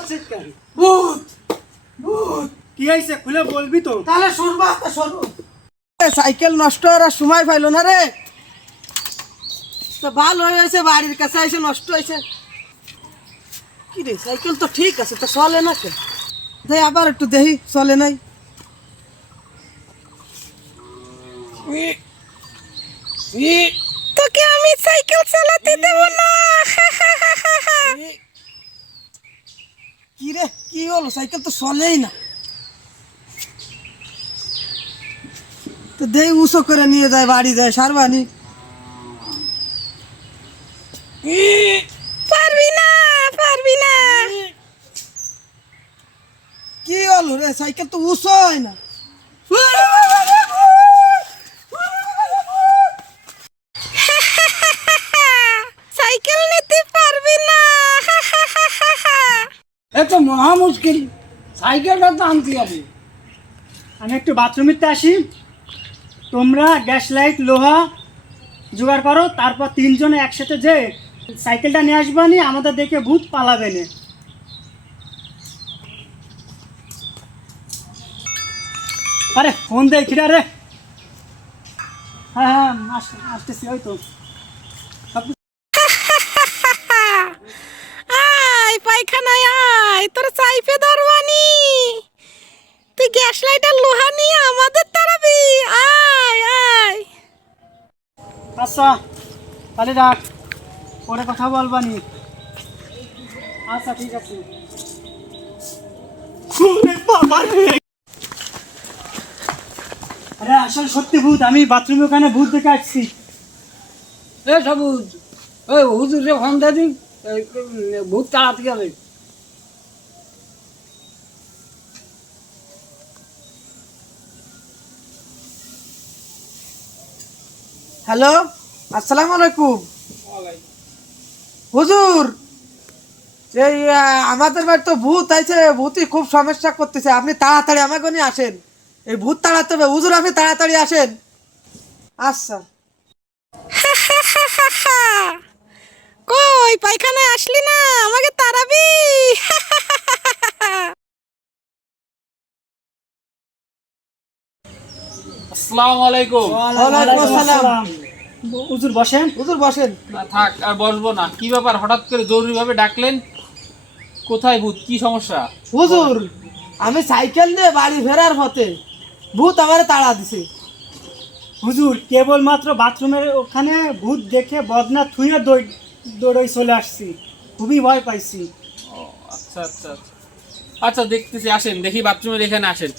করছিস কেন? ভূত ভূত কি হয়েছে খুলে বলবি তো? তাহলে শুনবো শুনবো। সাইকেল নষ্ট হওয়ার সময় পাইলো না রে, তো ভালো হয়েছে বাড়ির কাছে এসে নষ্ট হয়েছে। কি রে সাইকেল তো ঠিক আছে, তো চলে না কেন? দেখ আবার একটু দেখি চলে নাই। তোকে আমি সাইকেল চালাতে দেব না। কি রে কি হলো, সাইকেল তো চলেই না। তো দেই উঁচু করে নিয়ে যায় বাড়ি যায় সারবানি। পারবি না পারবি না। কি হলো রে, সাইকেল তো উঁচু হয় না। সাইকেল নিতে পারবি না। এ তো মহা মুশকিল, সাইকেলটা তো আনতে হবে। আমি একটু বাথরুমিতে আসি, তোমরা গ্যাস লাইট লোহা জোগাড় করো, তারপর তিনজনে একসাথে যে সাইকেলটা নিয়ে আসবানি, আমাদের দেখে ভূত পালাবে না। আরে ফোন দেখি রে। হ্যাঁ হ্যাঁ আসতেছি, ওই তো। আয় পায়খানায় আয়, তোর চাইপে ধরবানি। তুই গ্যাস লাইটার লোহা নিয়ে আমাদের তাড়াবি। আয় আয়। আচ্ছা তাহলে রাখ, পরে কথা বলবানি। আচ্ছা ঠিক আছে। আরে আসলে সত্যি ভূত, আমি বাথরুমে ওখানে ভূত দেখে আসছি। এ সবুজ, ওই হুজুরে ফোন দিয়ে দিন, ভূত তাড়াতে গেলে। হ্যালো, আসসালামু আলাইকুম হুজুর। এই আমাদের বাড়ি তো ভূত আইছে, ভূতই খুব সমস্যা করতেছে। আপনি তাড়াতাড়ি আমাকে নিয়ে আসেন, এই ভূত তাড়াতে হবে হুজুর, আপনি তাড়াতাড়ি আসেন। আচ্ছা। কই পায়খানায় আসলি না, আমাকে তাড়াবি? আসসালামু আলাইকুম। ওয়ালাইকুম আসসালাম। হুজুর বসেন। হুজুর বসেন। না থাক, আর বসবো না। কি ব্যাপার, হঠাৎ করে জরুরি ভাবে ডাকলেন? কোথায় ভূত, কি সমস্যা? হুজুর আমি সাইকেল নিয়ে বাড়ি ফেরার পথে ভূত আমারে তাড়া দিছে। হুজুর কেবলমাত্র বাথরুমের ওখানে ভূত দেখে বদনা থুয়ে দৌড়ে চলে আসছি, খুবই ভয় পাইছি। ও আচ্ছা আচ্ছা আচ্ছা, আচ্ছা দেখতেছি, আসেন দেখি বাথরুমের এখানে আসেন।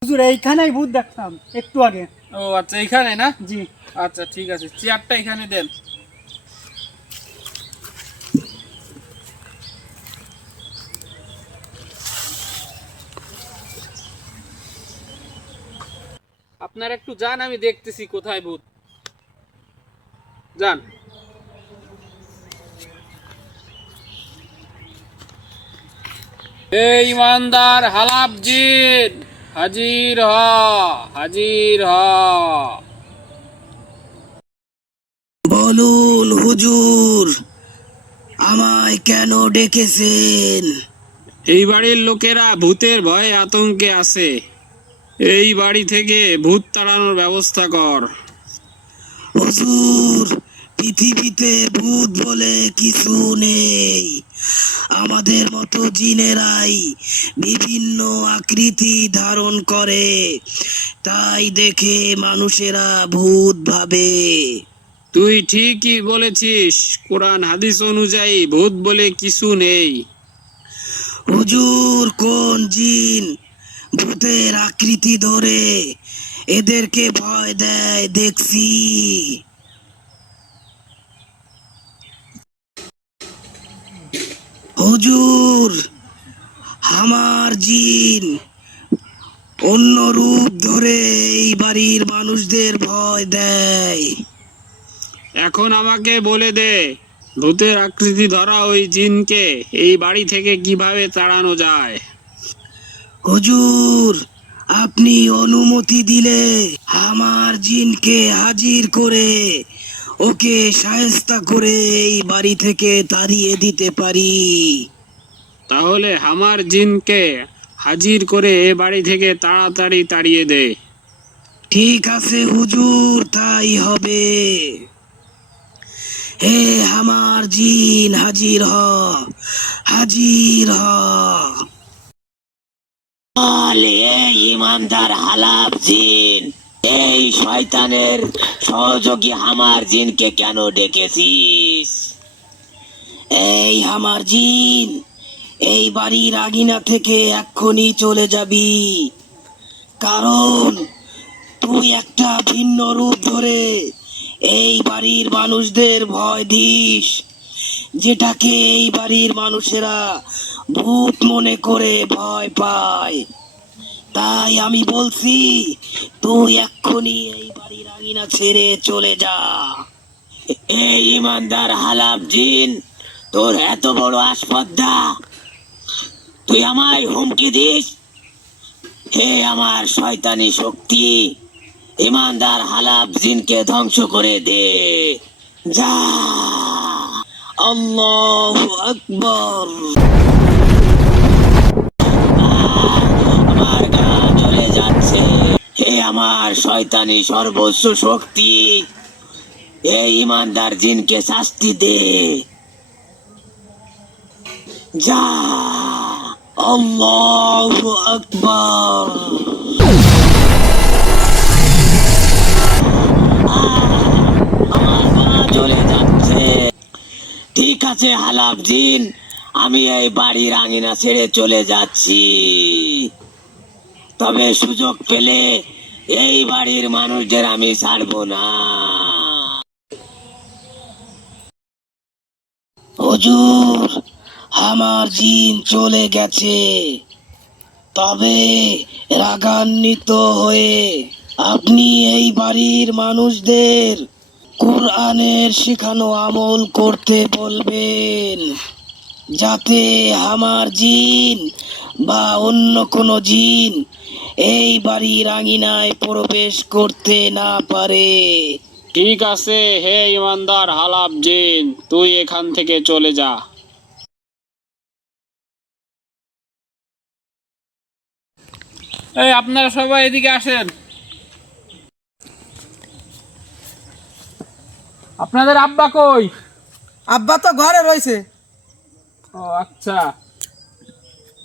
হুজুর এইখানেই ভূত দেখতাম একটু আগে। ও আচ্ছা, এইখানে না? জি। আচ্ছা ঠিক আছে, চেয়ারটা এখানে দেন। আপনারা একটু যান, আমি দেখতেছি কোথায় ভূত। যান। এই ইমানদার হালাপ জিন, হাজির হ, হাজির হ। বলুন হুজুর, আমায় কেন ডেকেছেন? এই বাড়ির লোকেরা ভূতের ভয়ে আতঙ্কে আছে, এই বাড়ি থেকে ভূত তাড়ানোর ব্যবস্থা কর। হুজুর, পৃথিবীতে ভূত বলে কিছু নেই। আমাদের মতো জিনেরাই বিভিন্ন আকৃতি ধারণ করে, তাই দেখে মানুষেরা ভূত ভাবে। তুই ঠিকই বলেছিস, কোরআন হাদিস অনুযায়ী ভূত বলে কিছু নেই। হুজুর, কোন জিন ভূতের আকৃতি ধরে এদেরকে ভয় দেয় দেখছি। হুজুর, আমার জিন অন্য রূপ ধরে এই বাড়ির মানুষদের ভয় দেয়। এখন আমাকে বলে দে, ভূতের আকৃতি ধরা ওই জিনকে এই বাড়ি থেকে কিভাবে তাড়ানো যায়? হুজুর, আপনি অনুমতি দিলে আমার জিনকে হাজির করে ওকে শায়েস্তা করে এই বাড়ি থেকে তাড়িয়ে দিতে পারি। তাহলে আমার জিনকে হাজির করে এ বাড়ি থেকে তাড়াতাড়ি তাড়িয়ে দে। ঠিক আছে হুজুর, তাই হবে। হে আমার জিন, হাজির হ, হাজির হ। এই ইমানদার হালাফ জিন, এই শয়তানের সহযোগী আমার জিনকে কেন ডেকেছিস? এই আমার জিন, এই বাড়ির আগিনা থেকে এক্ষুনি চলে যাবি, কারণ তুই একটা ভিন্ন রূপ ধরে এই বাড়ির মানুষদের ভয় দিস, যেটাকে এই বাড়ির মানুষেরা ভূত মনে করে ভয় পায়। তাই আমি বলছি, তুই এক্ষুনি এই বাড়ির আঙিনা ছেড়ে চলে যা। এই ইমানদার হালাফ জিন, তোর এত বড় আসপদ্দা, তুই আমায় হুমকি দিস? হে আমার শয়তানি শক্তি, ইমানদার হালাফ জিনকে ধ্বংস করে দে, যা। আল্লাহু আকবার। আমার গা জ্বলে যাচ্ছে। হে আমার শয়তানি সর্বোচ্চ শক্তি, এই ইমানদার জিনকে শাস্তি দে, যা। আল্লাহু আকবার। আমার গা জ্বলে যাচ্ছে। ঠিক আছে হালাফ জিন, আমি এই বাড়ির আঙিনা ছেড়ে চলে যাচ্ছি, তবে সুযোগ পেলে এই বাড়ির মানুষদের আমি ছাড়বো না। হুজুর, আমার জিন চলে গেছে, তবে রাগান্বিত হয়ে আপনি এই বাড়ির মানুষদের কোরআনের শেখানো আমল করতে বলবেন, যাতে আমার জিন বা অন্য কোনো জিন এই বাড়ির আঙিনায় প্রবেশ করতে না পারে। ঠিক আছে হে ইমানদার হালাফ জিন, তুই এখান থেকে চলে যা। এই আপনারা সবাই এদিকে আসেন। আপনাদের আব্বা কই? আব্বা তো ঘরে রয়েছে। ও আচ্ছা,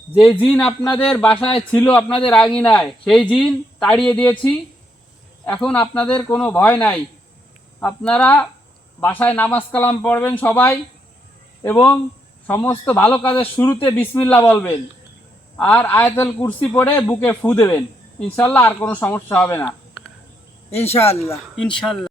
যে জিন আপনাদের বাসায় ছিল, আপনাদের আঙিনায়, সেই জিন তাড়িয়ে দিয়েছি। এখন আপনাদের কোনো ভয় নাই। আপনারা বাসায় নামাজ কালাম পড়বেন সবাই, এবং সমস্ত ভালো কাজের শুরুতে বিসমিল্লাহ বলবেন, আর আয়াতুল কুরসি পড়ে বুকে ফু দেবেন। ইনশাল্লাহ আর কোনো সমস্যা হবে না। ইনশাআল্লাহ। ইনশাল্লাহ।